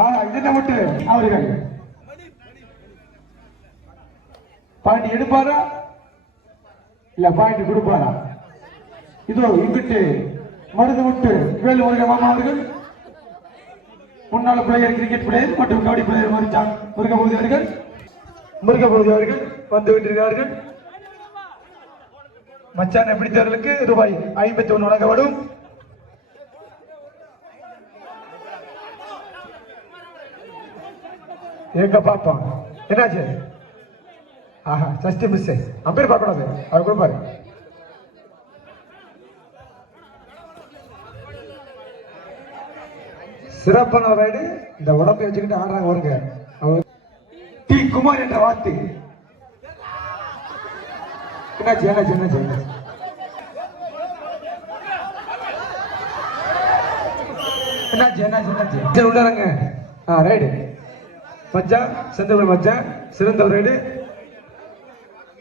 ஆ இது என்ன அவர்கள். பாயிண்ட் எடுப்பாரா? இல்ல பாயிண்ட் கொடுப்பாரா? இதோ இங்கிட்டு மருந்து விட்டு வேலு உலக மாமா அவர்கள். முன்னாள் பிளேயர் கிரிக்கெட் பிளேயர் மற்றும் கபடி பிளேயர் முருகா முருகபூதி அவர்கள். முருகபூதி அவர்கள் வந்து விட்டிருக்கிறார்கள் மச்சானை பிடித்தவர்களுக்கு ரூபாய் ஐம்பத்தி ஒன்று வழங்கப்படும். எங்க பாப்பா? என்னாச்சு? ஆஹா சஷ்டி மிஸ் அம்பேர் பார்க்கக்கூடாது அவர் கொடுப்பாரு சிறப்பான ரைடு இந்த உடம்பை வச்சுக்கிட்டு ஆடுறாங்க வருங்க அவர் டி குமார் என்ற வார்த்தை. என்னாச்சு என்னாச்சு என்னாச்சு என்னாச்சு? என்னாச்சு என்னாச்சு என்னாச்சு? உள்ளாரங்க ஆ ரைடு மச்சான் செந்தமிழ் மச்சான் சிறந்த ரைடு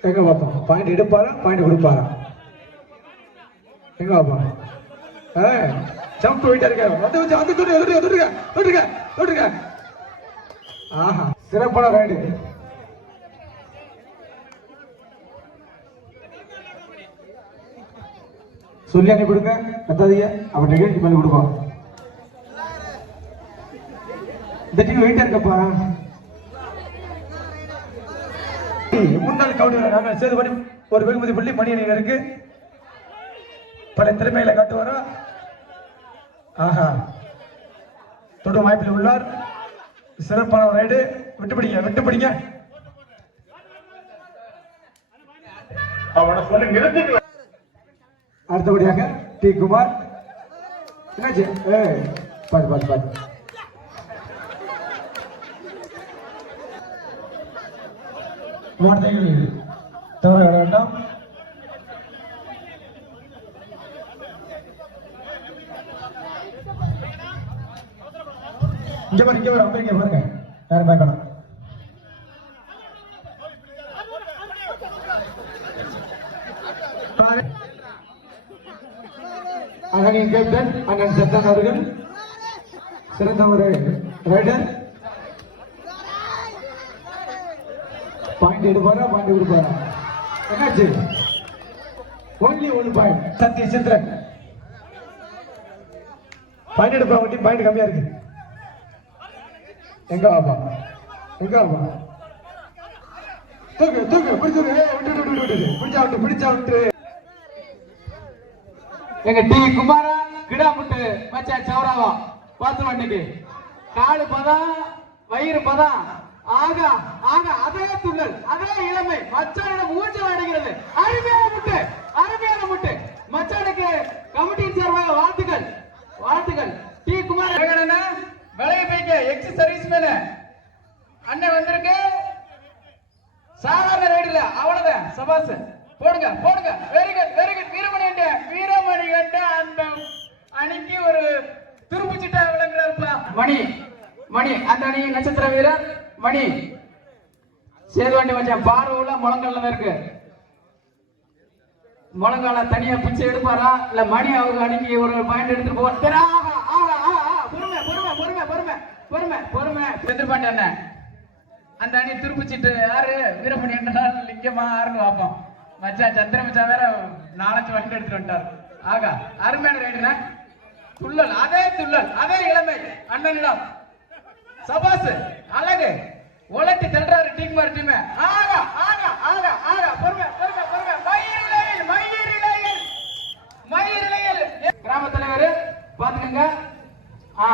எங்க பார்ப்போம் பாயிண்ட் எடுப்பாரா? பாயிண்ட் கொடுப்பாரா? எங்க பார்ப்போம் ஜம்ப் போயிட்டே இருக்க. வந்து வச்சு வந்து தொட்டு தொட்டு தொட்டுருக்க தொட்டுருக்க தொட்டுருக்க ஆஹா சிறப்பான ரைடு சொல்லி அனுப்பிவிடுங்க கத்தாதீங்க அவன் நிகழ்ச்சி பண்ணி கொடுப்பான் இந்த டீம் வெயிட்டாக இருக்கப்பா முன்னாள் நாங்கள் சேதுபடி ஒரு வெகுமதி புள்ளி மணி அணியில இருக்கு. பல திறமைகளை காட்டுவாரா? ஆஹா. தொடும் வாய்ப்பில் உள்ளார். சிறப்பான ரைடு. விட்டு பிடிங்க விட்டு பிடிங்க. அவனை சொல்லி நிறுத்திட்டு அடுத்தபடியாக டி குமார். என்னாச்சு? ஏ பாத்து பாத்து பாத்து வார்த்தைகள் தவற வேண்டாம். இங்க பாருங்க இங்க பாரு இங்க பாருங்க. யாரும் பார்க்கணும் பாரு. அகனின் கேப்டன் அண்ணன் சத்தான் அவர்கள். சிறந்த ஒரு ரைடர். பாயிண்ட் எடுப்பாரா பாயிண்ட் கொடுப்பாரா? என்னாச்சு? Only one point Sathya Chithran point எடுப்பா வண்டி பாயிண்ட் கம்மியா இருக்கு. எங்க வாப்பா? எங்க வாப்பா? தூக்கு தூக்கு பிடிச்சு விட்டு விட்டு விட்டு பிடிச்சா விட்டு பிடிச்சா விட்டு. எங்க டி. குமாரா கிடா முட்டு மச்சான் சௌராவா பாத்து வண்டிக்கு காலு பதம் வயிறு பதம் ஆகா ஆகா அதே துள்ளல் அதே இளமை மச்சானோட மூச்சல் அடைகிறது அருமையான முட்டு அருமையான முட்டு. மச்சானுக்கு கமிட்டியின் சார்பாக வாழ்த்துக்கள் வாழ்த்துக்கள். டி. குமார். விளைய பைக்க எக்ஸ் சர்வீஸ் மேல அண்ணன் வந்திருக்கு. சாதாரண ரைடு இல்ல. அவ்வளவுதான். சபாஸ் போடுங்க போடுங்க. Very good very good Veeramani கண்ட வீரமணி கண்ட அந்த அணிக்கு ஒரு துருப்புச்சிட்டா விளங்குறாருப்பா. மணி மணி அந்த அணி நட்சத்திர வீரர். மணி. சேதுவண்டி மச்சான் பார்வையில் உள்ள தான் இருக்கு. முழங்கால தனியா பிச்சை எடுப்பாரா? இல்ல மணி அவங்க அன்னைக்கு ஒரு பாயிண்ட் எடுத்துட்டு போவார்? பொறுமை பொறுமை பொறுமை பொறுமை பொறுமை பொறுமை. எதிர்பாண்டி அண்ணன் அந்த அணி திருப்பிச்சிட்டு யாரு? வீரமணி என்றால் லிங்கமா யாருன்னு பார்ப்போம். மச்சான் சந்திர மச்சான் வேற நாலஞ்சு வண்டி எடுத்துட்டு வந்துட்டார். ஆகா அருமையான ரைடுனா துள்ளல் அதே துள்ளல் அதே இளமை. அண்ணனிடம் சபாசு அழகு. உலட்டி தள்ளுறாரு டீம் மாதிரி டீம். ஆகா ஆகா ஆகா ஆகா பொறுமை பொறுமை பொறுமை. மயிரிழையில் மயிரிழையில் மயிரிழையில். கிராம தலைவர் பாத்துக்கங்க. ஆ.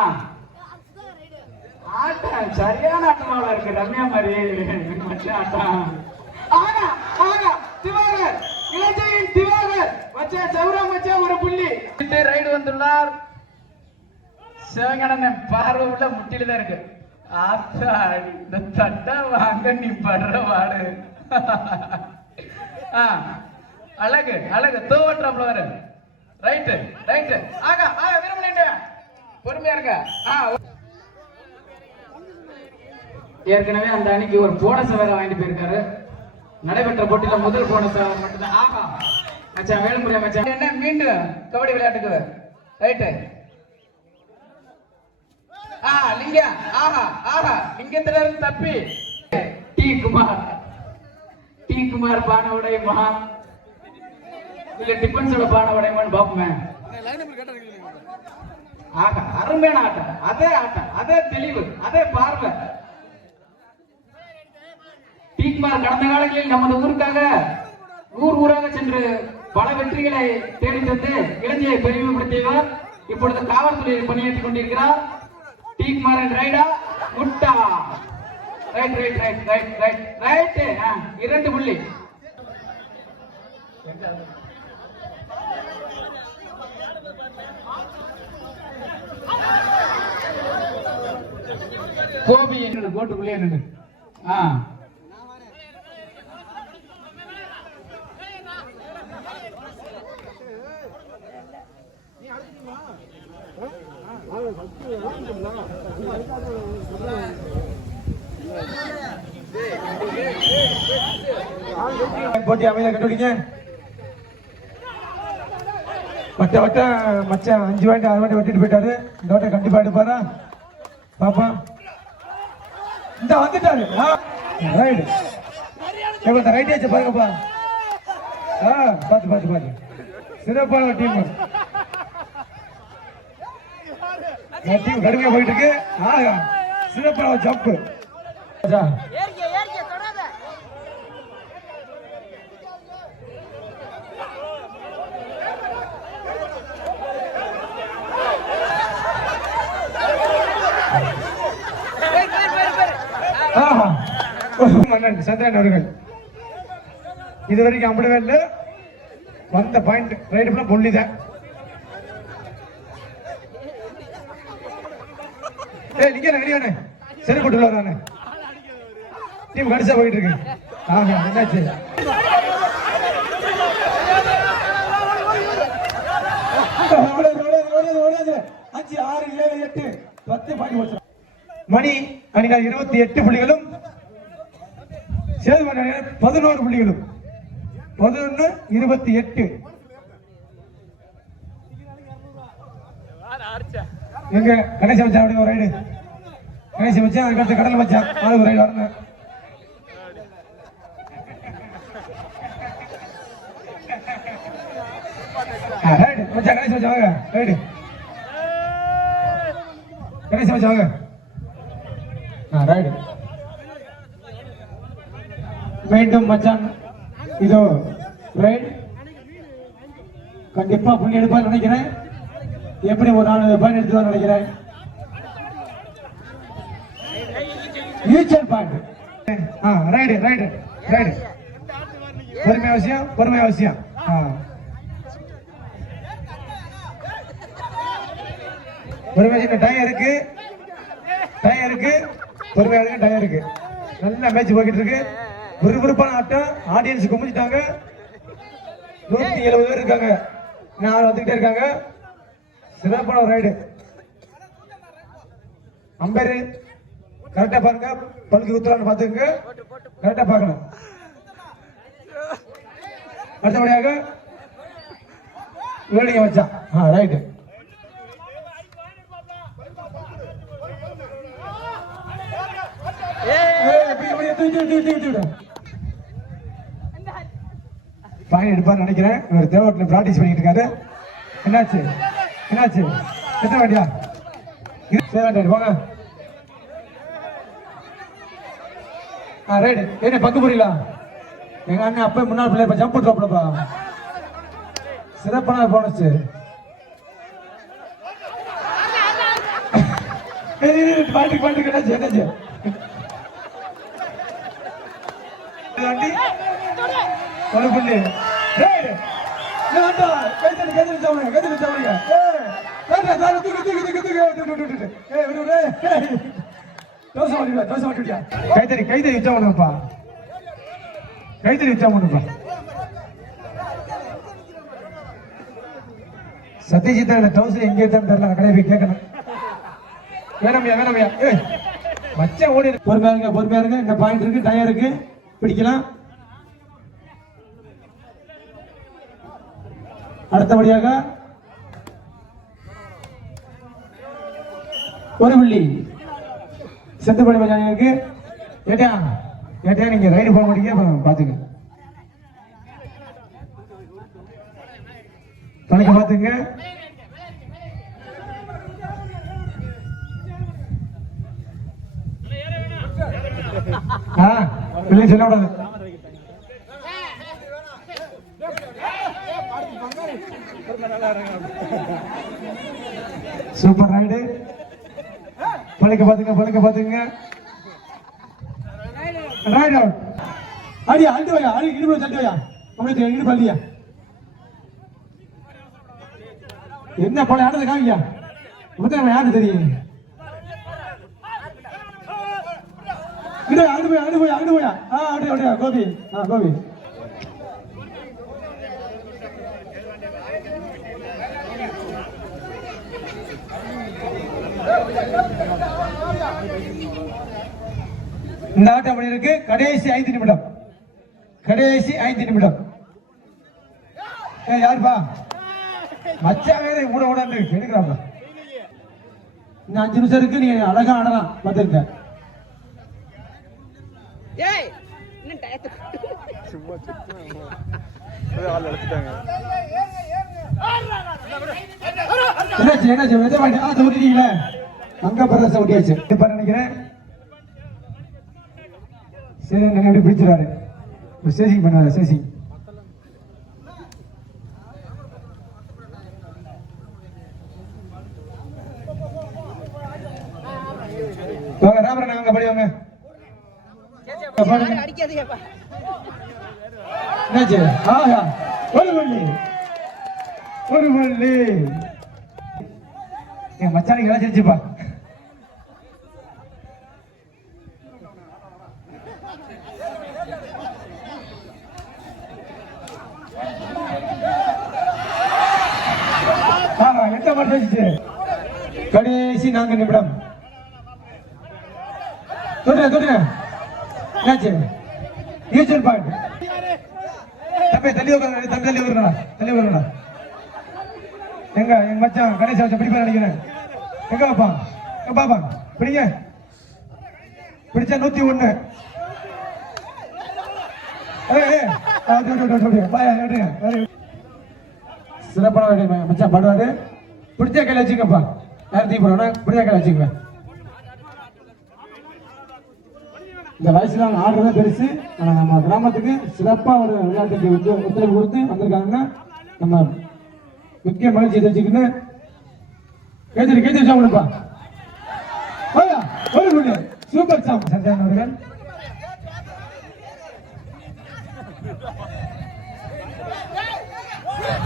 ஆட்டம் சரியான ஆட்டமாவா இருக்கு. ரம்யா மாதிரி. மச்சான் ஆட்டம். ஆகா ஆகா திவாகர். இளஞ்செயின் திவாகர். மச்சான் சௌரா மச்சான் ஒரு புள்ளி. ரைடு வந்துள்ளார். சிவகணன் பார்வை உள்ள முட்டில தான் இருக்கு. ஆத்தா இந்த சட்டை வாங்க நீ படுற வாடு ஆ, அழகு அழகு. தோவட்டாப்ல வர ரைட்டு ரைட்டு ஆகா ஆக விரும்பினேன் பொறுமையா இருக்க ஆ ஏற்கனவே அந்த அன்னைக்கு ஒரு போனஸ் வேற வாங்கிட்டு போயிருக்காரு. நடைபெற்ற போட்டியில முதல் போனஸ் மட்டும்தான். ஆஹா மச்சான் வேலுமுறை மச்சான். என்ன மீண்டும் கபடி விளையாட்டுக்கு? ரைட்டு ஆ லிங்கா ஆஹா ஆஹா லிங்கத்துல இருந்து தப்பி. டி குமார் டி குமார் பானை உடையுமா இல்ல டிஃபன்ஸோட பானை உடையுமான்னு பாப்போமே. ஆகா அருமையான ஆட்டம் அதே ஆட்டம் அதே தெளிவு அதே பார்வை. டி குமார் கடந்த காலங்களில் நமது ஊருக்காக ஊர் ஊராக சென்று பல வெற்றிகளை தேடி தந்து இளைஞரை பெருமைப்படுத்தியவர் இப்பொழுது காவல்துறையில் பணியாற்றிக் கொண்டிருக்கிறார். டீக் மாறன் ரைடா முட்டா right right right right right right இரண்டு புள்ளி. கோபி என்னோட கோட்டுக்குள்ளே நின்று ஆ. போட்டி அமைதியா கண்டுபிடிங்க. வட்ட வட்ட மச்சான் அஞ்சு வாட்டி ஆறு வாட்டி வெட்டிட்டு போயிட்டாரு. இந்த வாட்டி கண்டிப்பா எடுப்பாரா? பாப்பா. இந்த வந்துட்டாரு. ரைடு எவ்வளோ ரைட் ஆச்சு பாருங்கப்பா. ஆ பார்த்து பார்த்து பார்த்து சிறப்பான டீம் டீம் கடுமையா போயிட்டு இருக்கு ஆ சிறப்பான ஜம்ப். மன்னன் சந்திரன் அவர்கள். இது வரைக்கும் அப்படி இல்லை. வந்த பாயிண்ட் ரைடு ஃபுல்லாக தான் டீம் கடைசியா போயிட்டு இருக்கு ஆஹா என்னாச்சு? அஞ்சு ஆறு ஏழு எட்டு பத்து பாயிண்ட் போச்சு மணி அணிகள் இருபத்தி எட்டு புள்ளிகளும் சேதுமணி பதினோரு புள்ளிகளும். பதினொன்று இருபத்தி எட்டு. எங்க கணேச வச்சா அப்படி ஒரு ரைடு கணேச வச்சா அதுக்கடுத்து கடல் வச்சா அது ஒரு ரைடு வரணும். ரைடு வச்சா கணேச வச்சா வாங்க. ரைடு கணேச வச்சா வாங்க. ஆ ரைடு மீண்டும் மச்சான் இதோ ரைட் கண்டிப்பா புள்ளி எடுப்பான்னு நினைக்கிறேன். எப்படி ஒரு நாள் பயன் எடுத்து நினைக்கிறேன். நீச்சல் பாயிண்ட் ஆ ரைடு ரைடு ரைடு பொறுமை அவசியம் பொறுமை அவசியம் ஆ. பொறுமை அவசியம் டயம் இருக்கு. டயம் இருக்கு. பொறுமையா இருக்கு டயம் இருக்கு. நல்ல மேட்ச் போய்கிட்டு இருக்கு. விறுவிறுப்பான ஆட்டம். ஆடியன்ஸ் குமிச்சிட்டாங்க நூத்தி எழுபது பேர் இருக்காங்க. நாலு வந்துகிட்டே இருக்காங்க. சிறப்பான ரைடு அம்பேரு கரெக்டா பாருங்க. பல்கு குத்துறான்னு பாத்துக்கங்க கரெக்டா பார்க்கணும். அடுத்தபடியாக வேடிக்கை வச்சான் ஆ ரைட்டு பாயிண்ட் எடுப்பான்னு நினைக்கிறேன். இவர் தேவட்டில் ப்ராக்டிஸ் பண்ணிட்டு இருக்காரு. என்னாச்சு? என்னாச்சு? எத்தனை வேண்டியா சேவன் போங்க ஆ ரைடு என்ன பங்கு புரியல? எங்க அண்ணன் அப்ப முன்னாள் பிள்ளை இப்ப ஜம்ப் ட்ராப்லப்பா சிறப்பான போனச்சு பாட்டு பாட்டு என்னாச்சு என்னாச்சு தாண்டி ஒரு புள்ளி ரைடு வேண்டா கைதடி கைதடி சாவுங்க தூக்கு தூக்கு தூக்கு தூக்கு விட்டு விடு தோசை தோசை வச்சா உனப்பா கைத்தறி வச்சா பண்ணுப்பா சத்யஜித் அந்த டவுசர் எங்கே தான் தெரியல கடையை போய் கேட்கணும். வேணாமியா வேணாமியா ஏய் மச்சான் ஓடி பொறுமையா இருங்க பொறுமையா இருங்க. இந்த பாயிண்ட் இருக்கு டயர் இருக்கு. பிடிக்கலாம். அடுத்தபடியாக ஒரு புள்ளி. செத்துப்படி பஞ்சாயத்துக்கு ஏட்டியா கேட்டா நீங்க ரைடு போக மாட்டீங்க அப்புறம் பாத்துங்க. பழக்க பாத்துங்க. ஆ பிள்ளை சொல்லக்கூடாது சூப்பர் ரைடு பழக்க பாத்துங்க பழக்க பாத்துங்க. ரைட் அவுட் அடியா அழுத்து வையா? அழு இடுப்புல தட்டு வையா? உங்களுக்கு இடுப்பு அழியா என்ன படம் ஆடுறது காமிக்கா முதல் யாரு தெரியும்? இடு அழுது போய் அழுது போய் அழுது போயா ஆ அப்படியே அப்படியா? கோபி கோபி. இந்த ஆட்டம் அப்படி இருக்கு. கடைசி ஐந்து நிமிடம். கடைசி ஐந்து நிமிடம். ஏய், யாருப்பா? மச்சான் வேற கூட கூட எடுக்கிறாப்பா இன்னும் அஞ்சு நிமிஷம் இருக்கு. நீ அழகா ஆடலாம். பார்த்துருக்க டயத்துக்கு என்னாச்சு என்னாச்சு? விதை வாங்கி ஆ ஓட்டிட்டீங்களே அங்க பரச ஓட்டியாச்சு இப்ப நினைக்கிறேன். சரி நான் எப்படி பிடிச்சிடாரு சேசிங் பண்ணாரு சேசிங். வாங்க ராமரன் அங்க படி வாங்க. என்னாச்சு? ஆஹா ஒரு பள்ளி ஒரு பள்ளி என் மச்சானுக்கு எல்லாம் செஞ்சுப்பா மாட்டேச்சு கடைசி நான்கு நிமிடம். தொடுறேன் தொடுறேன் என்னாச்சு? நீச்சல் பாயிண்ட் தம்பி தள்ளி உட்காரு தம்பி தள்ளி வரணும் தள்ளி வரணும் எங்க எங்க மச்சான் கணேஷ் வச்சு பிடிப்பா எங்க பாப்பா? எங்க பாப்பா? பிடிச்சா நூத்தி ஒண்ணு. சிறப்பான மச்சான் பாடுவாரு பிடிச்ச கையில் வச்சுக்கப்பா யார் தீபுறா பிடிச்ச கையில் வச்சுக்குவேன் இந்த வயசுலாம் ஆடுறது பெருசு ஆனால் நம்ம கிராமத்துக்கு சிறப்பாக ஒரு விளையாட்டுக்கு ஒத்துழைப்பு கொடுத்து வந்திருக்காங்கன்னா நம்ம முக்கிய மகிழ்ச்சியை தெரிஞ்சுக்கிட்டு கேஜரி கேஜரி சாம் சூப்பர் சாம் சந்தானம் அவர்கள்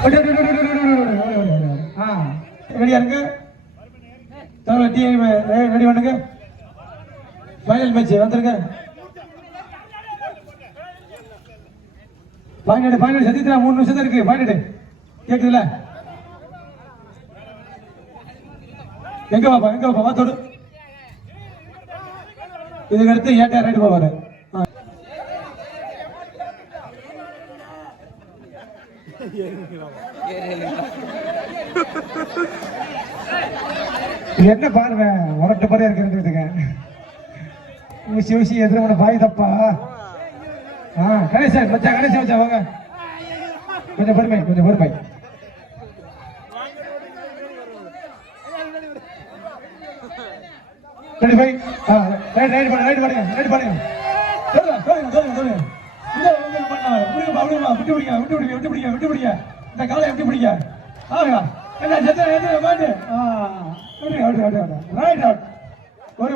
விட்டு ரெடியா இருங்க. தலைவர் டீ ரெடி பண்ணுங்க. ஃபைனல் மேட்ச் வந்துருங்க. ஃபைனல் ஃபைனல் சத்தியத்துல மூணு நிமிஷம் தான் இருக்கு. ஃபைனல் கேக்குதுல எங்க பாப்பா எங்க பாப்பா வா இதுக்கு அடுத்து ஏட்டா ரைட்டு போவாரு ஆ. இது என்ன பார்வை? உரட்டு மாதிரி இருக்கிறதுங்க ஊசி ஊசி எதிர பாய் தப்பா? ஆ கணேசன் மச்சா கணேசன் மச்சா வாங்க. கொஞ்சம் பொறுமை கொஞ்சம் பொறுமை. ரெடி பை ஆ ரைட் ரைட் பண்ணு ரைட் பண்ணுங்க ரைட் பண்ணுங்க சொல்லுங்க சொல்லுங்க சொல்லுங்க சொல்லுங்க இந்த விட்டு பிடிங்க விட்டு பிடிங்க விட்டு பிடிங்க விட்டு பிடிங்க. இந்த காலை விட்டு பிடிங்க. ஆகா என்ன செத்த பாட்டு? ஆ விடுங்க விடுங்க விடுங்க ரைட் அவுட் ஒரு